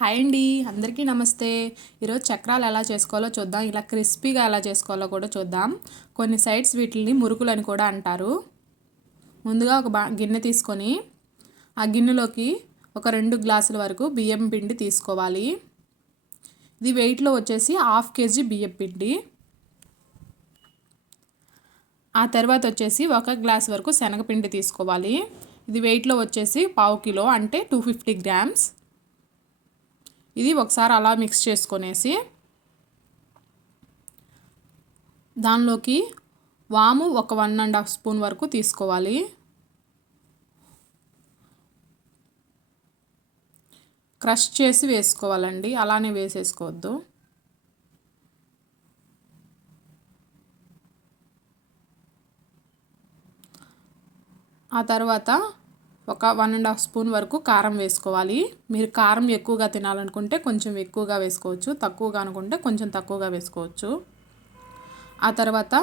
Hi అండి అందరికీ నమస్తే. ఈరోజు చక్రాలు ఎలా చేసుకోవాలో చూద్దాం. ఇలా క్రిస్పీగా ఎలా చేసుకోవాలో కూడా చూద్దాం. కొన్ని సైడ్స్ వీటిని మురుకులు అని కూడా అంటారు. ముందుగా ఒక బా గిన్నె తీసుకొని ఆ గిన్నెలోకి ఒక రెండు గ్లాసుల వరకు బియ్యం పిండి తీసుకోవాలి. ఇది వెయిట్లో వచ్చేసి హాఫ్ కేజీ బియ్యం పిండి. ఆ తర్వాత వచ్చేసి ఒక గ్లాస్ వరకు శనగపిండి తీసుకోవాలి. ఇది వెయిట్లో వచ్చేసి పావు కిలో అంటే టూ ఫిఫ్టీ గ్రామ్స్. ఇది ఒకసారి అలా మిక్స్ చేసుకొనేసి దానిలోకి వాము ఒక వన్ అండ్ హాఫ్ స్పూన్ వరకు తీసుకోవాలి. క్రష్ చేసి వేసుకోవాలండి అలానే వేసేసుకోవద్దు. ఆ తర్వాత ఒక వన్ అండ్ హాఫ్ స్పూన్ వరకు కారం వేసుకోవాలి. మీరు కారం ఎక్కువగా తినాలనుకుంటే కొంచెం ఎక్కువగా వేసుకోవచ్చు. తక్కువగా అనుకుంటే కొంచెం తక్కువగా వేసుకోవచ్చు. ఆ తర్వాత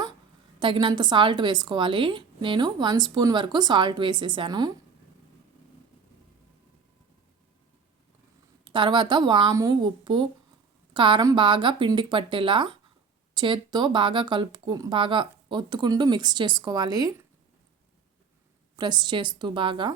తగినంత సాల్ట్ వేసుకోవాలి. నేను వన్ స్పూన్ వరకు సాల్ట్ వేసేసాను. తర్వాత వాము ఉప్పు కారం బాగా పిండికి పట్టేలా చేత్తో బాగా కలుపుకు బాగా ఒత్తుకుంటూ మిక్స్ చేసుకోవాలి. ప్రెస్ చేస్తూ బాగా.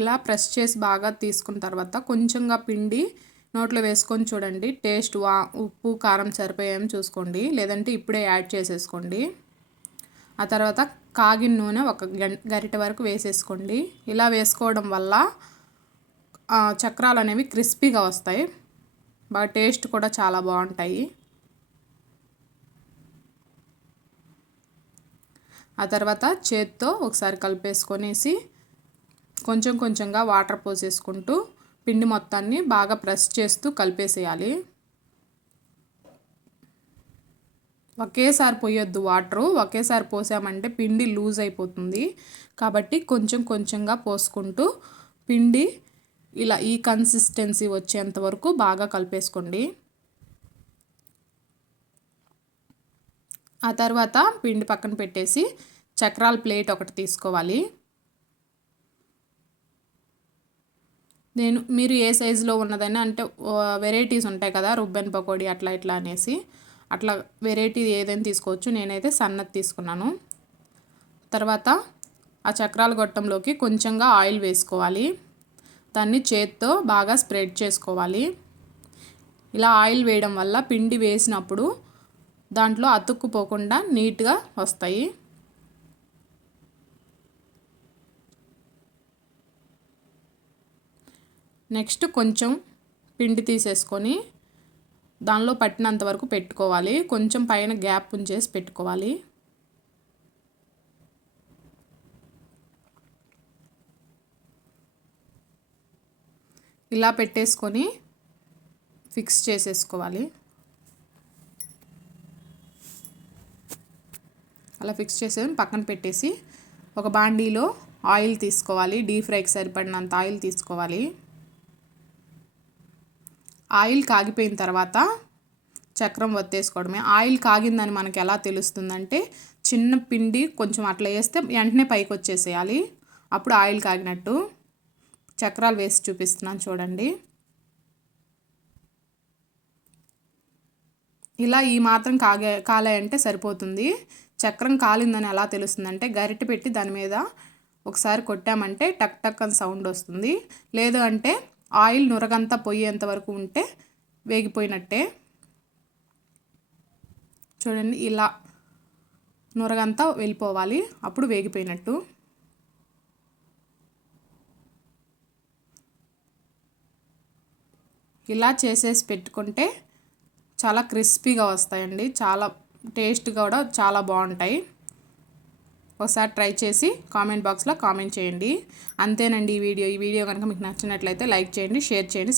ఇలా ప్రెస్ చేసి బాగా తీసుకున్న తర్వాత కొంచెంగా పిండి నోట్లో వేసుకొని చూడండి. టేస్ట్ వా ఉప్పు కారం సరిపోయేం చూసుకోండి. లేదంటే ఇప్పుడే యాడ్ చేసేసుకోండి. ఆ తర్వాత కాగిన నూనె ఒక గరిట వరకు వేసేసుకోండి. ఇలా వేసుకోవడం వల్ల చక్రాలు అనేవి క్రిస్పీగా వస్తాయి. బాగా టేస్ట్ కూడా చాలా బాగుంటాయి. ఆ తర్వాత చేత్తో ఒకసారి కలిపేసుకొనేసి కొంచెం కొంచెంగా వాటర్ పోసేసుకుంటూ పిండి మొత్తాన్ని బాగా ప్రెస్ చేస్తూ కలిపేసేయాలి. ఒకేసారి పోయొద్దు వాటరు. ఒకేసారి పోసామంటే పిండి లూజ్ అయిపోతుంది. కాబట్టి కొంచెం కొంచెంగా పోసుకుంటూ పిండి ఇలా ఈ కన్సిస్టెన్సీ వచ్చేంత వరకు బాగా కలిపేసుకోండి. ఆ తర్వాత పిండి పక్కన పెట్టేసి చక్రాల ప్లేట్ ఒకటి తీసుకోవాలి. నేను మీరు ఏ సైజులో ఉన్నదైనా అంటే వెరైటీస్ ఉంటాయి కదా రుబ్బెన్ పకోడీ అట్లా ఇట్లా అనేసి. అట్లా వెరైటీ ఏదైనా తీసుకోవచ్చు. నేనైతే సన్నది తీసుకున్నాను. తర్వాత ఆ చక్రాల గొట్టంలోకి కొంచెంగా ఆయిల్ వేసుకోవాలి. దాన్ని చేత్తో బాగా స్ప్రెడ్ చేసుకోవాలి. ఇలా ఆయిల్ వేయడం వల్ల పిండి వేసినప్పుడు దాంట్లో అతుక్కుపోకుండా నీట్గా వస్తాయి. నెక్స్ట్ కొంచెం పిండి తీసేసుకొని దానిలో పట్టినంత వరకు పెట్టుకోవాలి. కొంచెం పైన గ్యాప్ ఉంచేసి పెట్టుకోవాలి. ఇలా పెట్టేసుకొని ఫిక్స్ చేసేసుకోవాలి. అలా ఫిక్స్ చేసేది పక్కన పెట్టేసి ఒక బాండీలో ఆయిల్ తీసుకోవాలి. డీప్ ఫ్రైకి సరిపడినంత ఆయిల్ తీసుకోవాలి. ఆయిల్ కాగిపోయిన తర్వాత చక్రం వత్తేసుకోవడమే. ఆయిల్ కాగిందని మనకి ఎలా తెలుస్తుందంటే చిన్న పిండి కొంచెం అట్లా వేస్తే వెంటనే పైకి వచ్చేసేయాలి. అప్పుడు ఆయిల్ కాగినట్టు చక్రాలు వేసి చూపిస్తున్నాను చూడండి. ఇలా ఈ మాత్రం కాగే కాలాయంటే సరిపోతుంది. చక్రం కాలిందని ఎలా తెలుస్తుందంటే గరిటె పెట్టి దాని మీద ఒకసారి కొట్టామంటే టక్ టక్ అని సౌండ్ వస్తుంది. లేదు అంటే ఆయిల్ నురగంతా పోయేంత వరకు ఉంటే వేగిపోయినట్టే. చూడండి ఇలా నురగంతా వెళ్ళిపోవాలి. అప్పుడు వేగిపోయినట్టు. ఇలా చేసేసి పెట్టుకుంటే చాలా క్రిస్పీగా వస్తాయండి. చాలా టేస్ట్ కూడా చాలా బాగుంటాయి. ఒకసారి ట్రై చేసి కామెంట్ బాక్స్లో కామెంట్ చేయండి. అంతేనండి ఈ వీడియో. ఈ వీడియో కనుక మీకు నచ్చినట్లయితే లైక్ చేయండి షేర్ చేయండి